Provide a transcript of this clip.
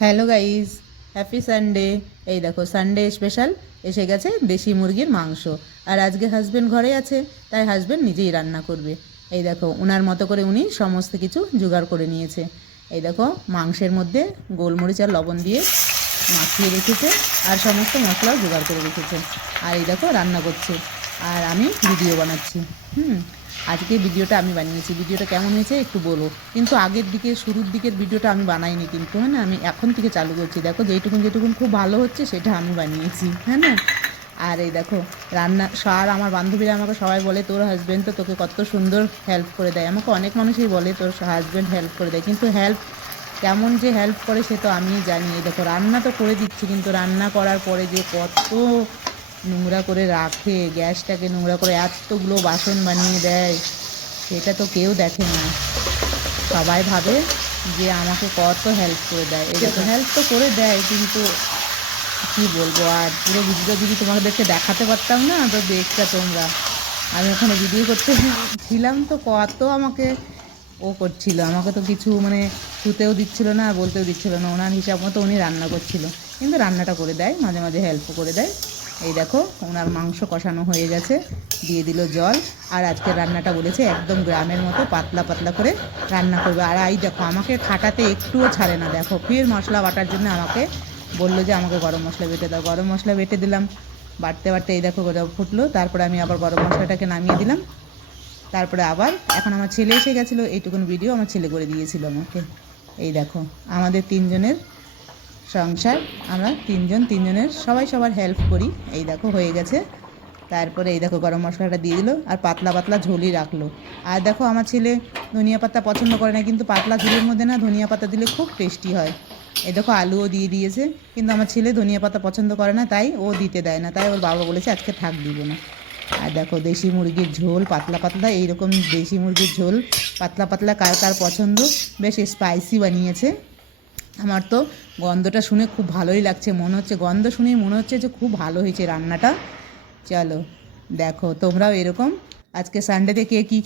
Hello guys, happy Sunday. এই দেখো Sunday special এসে গেছে দেশি মুরগির মাংস। আর আজকে হাজব্যান্ড ঘরে আছে, তাই হাজব্যান্ড নিজেই রান্না করবে। এই দেখো ওনার মতো করে উনি সমস্ত কিছু জোগাড় করে নিয়েছে। এই দেখো মাংসের মধ্যে গোলমরিচ আর লবণ দিয়ে মাখিয়ে রেখেছে, আর সমস্ত মশলাও জোগাড় করে রেখেছে। আর এই দেখো রান্না করছে, আর আমি ভিডিও বানাচ্ছি। আজকে ভিডিওটা আমি বানিয়েছি। ভিডিওটা কেমন হয়েছে একটু বলো, কিন্তু আগের দিকে শুরুর দিকের ভিডিওটা আমি বানাইনি, কিন্তু হ্যাঁ না, আমি এখন থেকে চালু করছি। দেখো যেটুকুন যেটুকুন খুব ভালো হচ্ছে সেটা আমি বানিয়েছি, হ্যাঁ না। আর এই দেখো রান্না সার, আমার বান্ধবীরা আমাকে সবাই বলে তোর হাজব্যান্ড তো তোকে কত সুন্দর হেল্প করে দেয়। আমাকে অনেক মানুষই বলে তোর হাজব্যান্ড হেল্প করে দেয়, কিন্তু হেল্প কেমন যে হেল্প করে সে তো আমিই জানি। এই দেখো রান্না তো করে দিচ্ছি, কিন্তু রান্না করার পরে যে কত নোংরা করে রাখে, গ্যাসটাকে নোংরা করে এতগুলো বাসন বানিয়ে দেয়, সেটা তো কেউ দেখে না। সবাই ভাবে যে আমাকে কত হেল্প করে দেয়। এই দেখো হেল্প তো করে দেয়, কিন্তু কি বলবো, আর পুরো ভিডিও যদি তোমাদেরকে দেখাতে পারতাম না তো দেখতে তোমরা। আমি ওখানে ভিডিও করতে ছিলাম তো কত আমাকে করছিল, আমাকে তো কিছু মানে শুতেও দিচ্ছিল না আর বলতেও দিচ্ছিল না। ওনার হিসাব মতো উনি রান্না করছিল, কিন্তু রান্নাটা করে দেয়, মাঝে মাঝে হেল্পও করে দেয়। এই দেখো ওনার মাংস কষানো হয়ে গেছে, দিয়ে দিল জল। আর আজকে রান্নাটা বলেছে একদম গ্রামের মতো পাতলা পাতলা করে রান্না করবে। আর এই দেখো আমাকে খাটাতে একটুও ছাড়ে না। দেখো ফের মশলা বাটার জন্য আমাকে বললো যে আমাকে গরম মশলা বেটে দাও। গরম মশলা বেটে দিলাম, বাটতে বাটতে এই দেখো ফুটলো। তারপরে আমি আবার গরম মশলাটাকে নামিয়ে দিলাম। তারপরে আবার এখন আমার ছেলে এসে গেছিলো, এইটুকুন ভিডিও আমার ছেলে করে দিয়েছিল আমাকে। এই দেখো আমাদের তিনজনের সংসার, আমরা তিনজনের সবাই সবার হেল্প করি। এই দেখো হয়ে গেছে। তারপরে এই দেখো গরম মশলাটা দিয়ে দিল, আর পাতলা পাতলা ঝোলই রাখলো। আর দেখো আমার ছেলে ধনিয়া পাতা পছন্দ করে না, কিন্তু পাতলা ঝোলের মধ্যে না ধনিয়া পাতা দিলে খুব টেস্টি হয়। এই দেখো আলুও দিয়ে দিয়েছে, কিন্তু আমার ছেলে ধনিয়া পাতা পছন্দ করে না, তাই ও দিতে দেয় না। তাই ওর বাবা বলেছে আজকে থাক, দিব না। আর দেখো দেশি মুরগির ঝোল পাতলা পাতলা, এইরকম দেশি মুরগির ঝোল পাতলা পাতলা কার কার পছন্দ। বেশ স্পাইসি বানিয়েছে। আমার তো গন্ধটা শুনে খুব ভালোই লাগছে, মনে হচ্ছে গন্ধ শুনেই মনে হচ্ছে যে খুব ভালো হয়েছে রান্নাটা। চলো দেখো তোমরাও এরকম আজকে সানডেতে কে কী